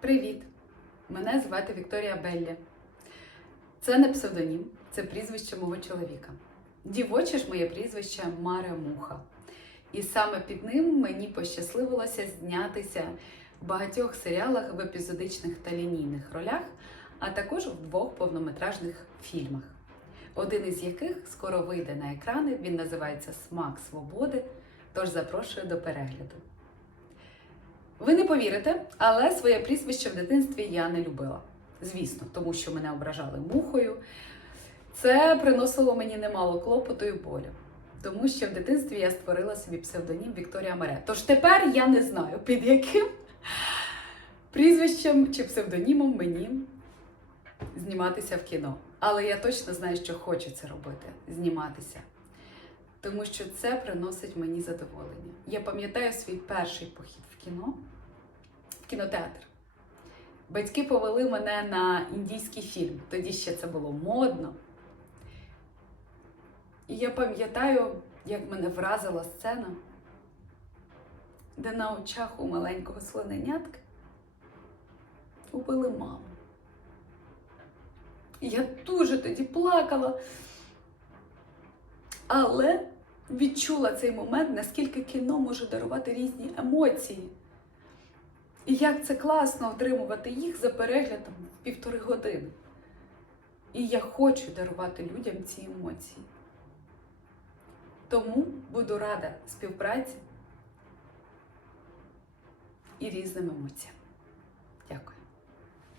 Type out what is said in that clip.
Привіт! Мене звати Вікторія Беллі. Це не псевдонім, це прізвище мого чоловіка. Дівоче ж моє прізвище Маря Муха. І саме під ним мені пощасливилося знятися в багатьох серіалах в епізодичних та лінійних ролях, а також в двох повнометражних фільмах. Один із яких скоро вийде на екрани. Він називається Смак свободи. Тож запрошую до перегляду. Ви не повірите, але своє прізвище в дитинстві я не любила. Звісно, тому що мене ображали мухою. Це приносило мені немало клопоту і болю. Тому що в дитинстві я створила собі псевдонім Вікторія Маре. Тож тепер я не знаю, під яким прізвищем чи псевдонімом мені зніматися в кіно. Але я точно знаю, що хочу це робити зніматися. Тому що це приносить мені задоволення. Я пам'ятаю свій перший похід в кіно, в кінотеатр. Батьки повели мене на індійський фільм. Тоді ще це було модно. І я пам'ятаю, як мене вразила сцена, де на очах у маленького слоненятка убили маму. Я дуже тоді плакала. Але відчула цей момент, наскільки кіно може дарувати різні емоції. І як це класно отримувати їх за переглядом в півтори години. І я хочу дарувати людям ці емоції. Тому буду рада співпраці і різним емоціям.